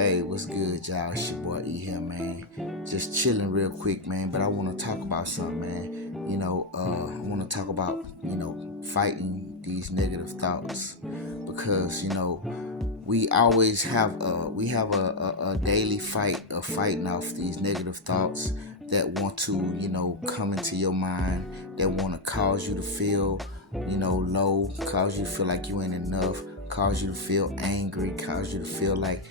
Hey, what's good, y'all? It's your boy E here, man. Just chilling real quick, man. But I want to talk about something, man. I want to talk about, fighting these negative thoughts because, we always have a daily fight of fighting off these negative thoughts that want to, come into your mind, that want to cause you to feel, low, cause you to feel like you ain't enough, cause you to feel angry, cause you to feel like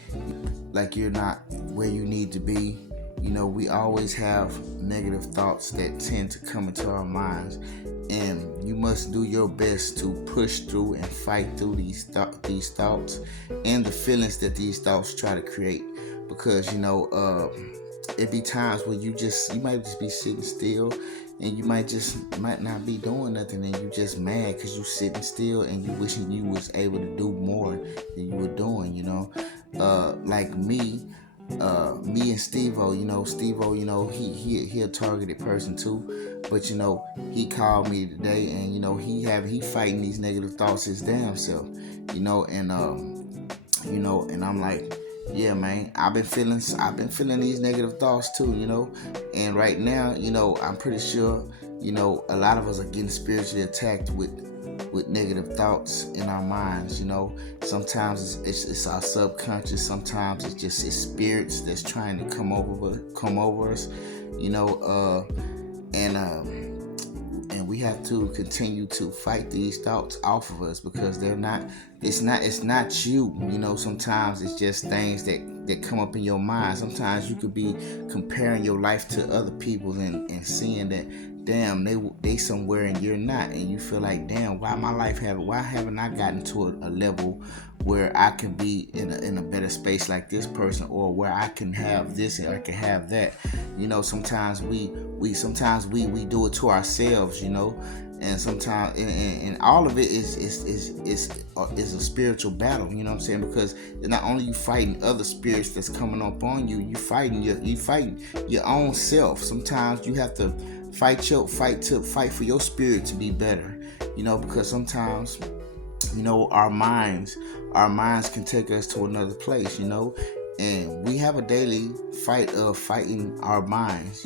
you're not where you need to be. We always have negative thoughts that tend to come into our minds, and you must do your best to push through and fight through these thoughts and the feelings that these thoughts try to create. Because it be times where you might just be sitting still, and you might not be doing nothing, and you just mad because you sitting still and you wishing you was able to do more than you were doing. Like me and Steve-O, Steve-O, he a targeted person too, but he called me today, and he fighting these negative thoughts his damn self, and I'm like, yeah, man, I've been feeling these negative thoughts too, and right now, I'm pretty sure, a lot of us are getting spiritually attacked with negative thoughts in our minds. Sometimes it's our subconscious, sometimes it's spirits that's trying to come over us, and we have to continue to fight these thoughts off of us, because it's not you. Sometimes it's just things that come up in your mind. Sometimes you could be comparing your life to other people's and seeing that, damn, they somewhere and you're not, and you feel like, damn, why haven't I gotten to a level where I can be in a better space like this person, or where I can have this and I can have that. Sometimes we do it to ourselves, and sometimes and all of it is a spiritual battle. You know what I'm saying? Because not only you fighting other spirits that's coming up on you, you fighting your own self. Sometimes you have to fight for your spirit to be better, because sometimes, our minds can take us to another place, and we have a daily fight of fighting our minds,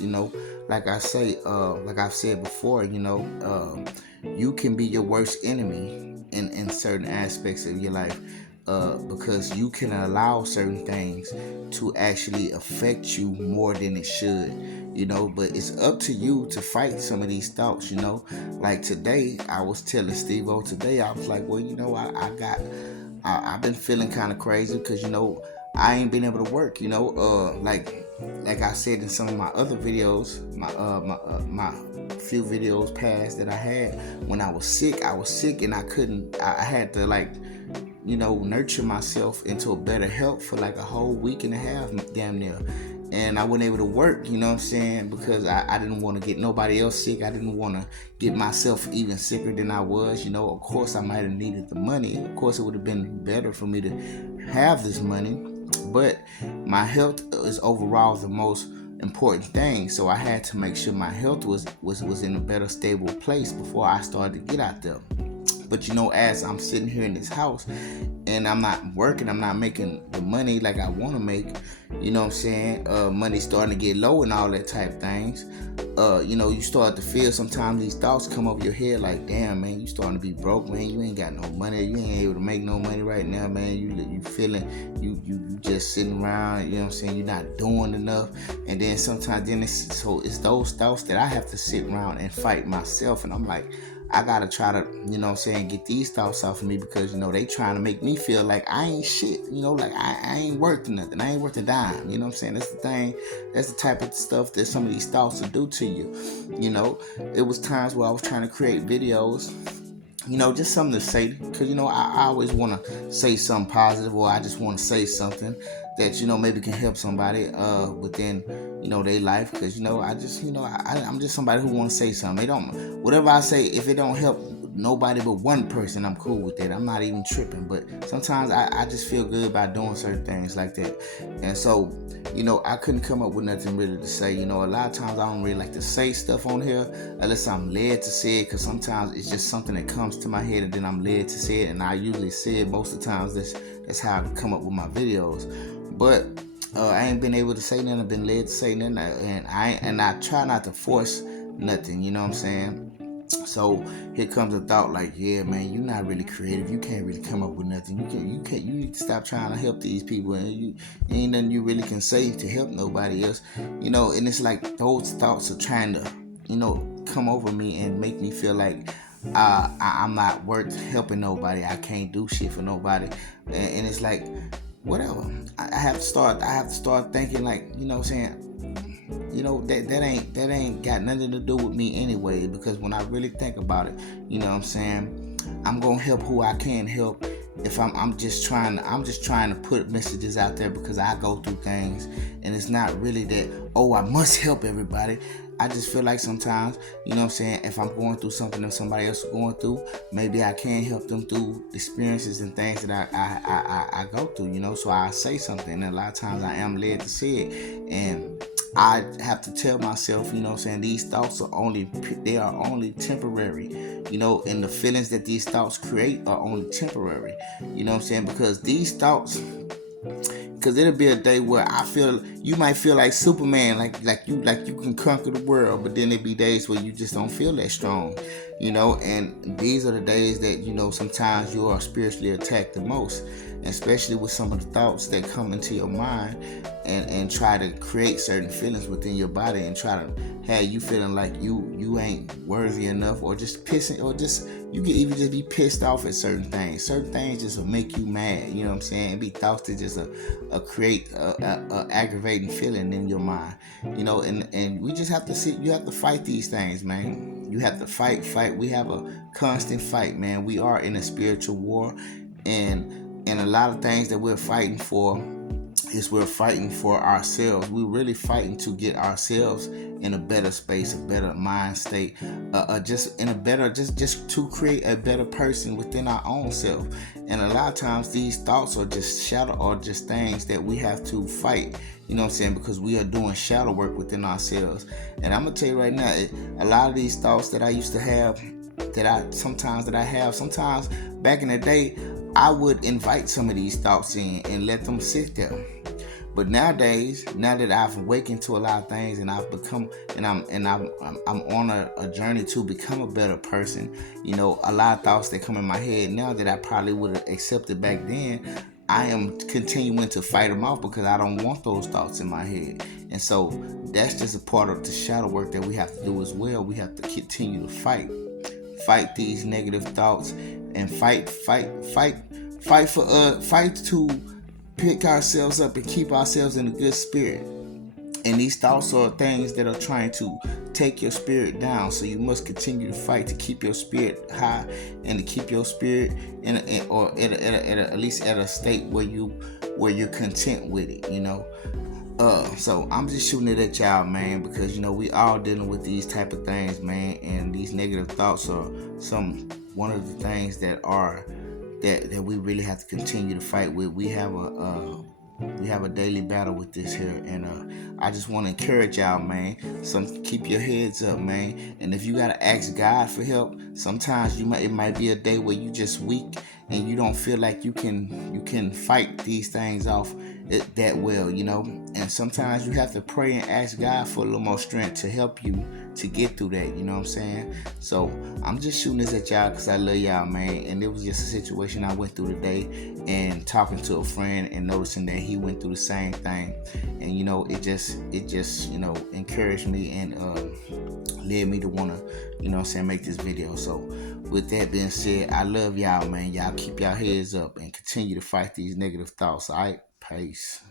like I've said before, you can be your worst enemy in certain aspects of your life, because you can allow certain things to actually affect you more than it should, but it's up to you to fight some of these thoughts. Like today, I was telling Steve-O today, I was like, well, I've been feeling kind of crazy because I ain't been able to work, like I said in some of my other videos, my few videos past that I had. When I was sick, and I had to nurture myself into a better health for like a whole week and a half, damn near. And I wasn't able to work, because I didn't want to get nobody else sick. I didn't want to get myself even sicker than I was. Of course I might have needed the money. Of course it would have been better for me to have this money, but my health is overall the most important thing. So I had to make sure my health was in a better, stable place before I started to get out there. But as I'm sitting here in this house and I'm not working, I'm not making the money like I want to make, money's starting to get low and all that type of things. You start to feel sometimes these thoughts come over your head like, damn, man, you starting to be broke, man. You ain't got no money. You ain't able to make no money right now, man. You feeling, you just sitting around, you're not doing enough. And then sometimes it's those thoughts that I have to sit around and fight myself. And I'm like, I gotta try to, get these thoughts off of me, because, they trying to make me feel like I ain't shit, like I ain't worth nothing. I ain't worth a dime. That's the thing. That's the type of stuff that some of these thoughts will do to you. It was times where I was trying to create videos, just something to say, because, I always want to say something positive, or I just want to say something that, maybe can help somebody within, their life, because, I'm just somebody who want to say something. Whatever I say, if it don't help nobody but one person, I'm cool with it. I'm not even tripping, but sometimes I just feel good about doing certain things like that. And so, I couldn't come up with nothing really to say. A lot of times I don't really like to say stuff on here unless I'm led to say it, because sometimes it's just something that comes to my head and then I'm led to say it, and I usually say it most of the times. That's how I come up with my videos. But I ain't been able to say nothing. I've been led to say nothing, and I try not to force nothing. You know what I'm saying? So here comes a thought like, yeah, man, you're not really creative. You can't really come up with nothing. You need to stop trying to help these people, and you ain't nothing you really can say to help nobody else. And it's like those thoughts are trying to, come over me and make me feel like I'm not worth helping nobody. I can't do shit for nobody, and it's like, whatever. I have to start thinking like, what I'm saying, that ain't got nothing to do with me anyway, because when I really think about it, what I'm saying, I'm gonna help who I can help. If I'm just trying to put messages out there because I go through things, and it's not really that, oh, I must help everybody. I just feel like sometimes, what I'm saying, if I'm going through something that somebody else is going through, maybe I can help them through experiences and things that I go through, so I say something, and a lot of times I am led to say it, and I have to tell myself, these thoughts are only temporary, and the feelings that these thoughts create are only temporary, because these thoughts, because it'll be a day where you might feel like Superman, like you can conquer the world, but then there'll be days where you just don't feel that strong, and these are the days that, sometimes you are spiritually attacked the most, especially with some of the thoughts that come into your mind and try to create certain feelings within your body and try to have you feeling like you ain't worthy enough, or just pissing, or just you can even just be pissed off at certain things. Certain things just will make you mad, you know what I'm saying? It be thoughts that just create a aggravating feeling in your mind, and we just have to see, you have to fight these things, man. You have to fight. We have a constant fight, man. We are in a spiritual war, and a lot of things that we're fighting for is we're fighting for ourselves. We're really fighting to get ourselves in a better space, a better mind state, just in a better, just to create a better person within our own self. And a lot of times these thoughts are just shadow, or just things that we have to fight, because we are doing shadow work within ourselves. And I'm gonna tell you right now, a lot of these thoughts that I used to have, that I have sometimes back in the day, I would invite some of these thoughts in and let them sit there. But nowadays, now that I've awakened to a lot of things, and I've become, and I'm on a journey to become a better person, a lot of thoughts that come in my head now that I probably would have accepted back then, I am continuing to fight them off because I don't want those thoughts in my head. And so that's just a part of the shadow work that we have to do as well. We have to continue to fight these negative thoughts, and fight to pick ourselves up and keep ourselves in a good spirit. And these thoughts are things that are trying to take your spirit down. So you must continue to fight to keep your spirit high, and to keep your spirit at least at a state where you're content with it. So I'm just shooting it at y'all, man, because we all dealing with these type of things, man, and these negative thoughts are one of the things that we really have to continue to fight with. We have a daily battle with this here, and I just want to encourage y'all, man. Keep your heads up, man. And if you gotta ask God for help, sometimes it might be a day where you just weak and you don't feel like you can fight these things off that well, And sometimes you have to pray and ask God for a little more strength to help you to get through that. You know what I'm saying? So I'm just shooting this at y'all because I love y'all, man. And it was just a situation I went through today, and talking to a friend and noticing that he went through the same thing, and it just encouraged me and led me to want to make this video. So with that being said, I love y'all, man. Y'all keep y'all heads up and continue to fight these negative thoughts. All right, peace.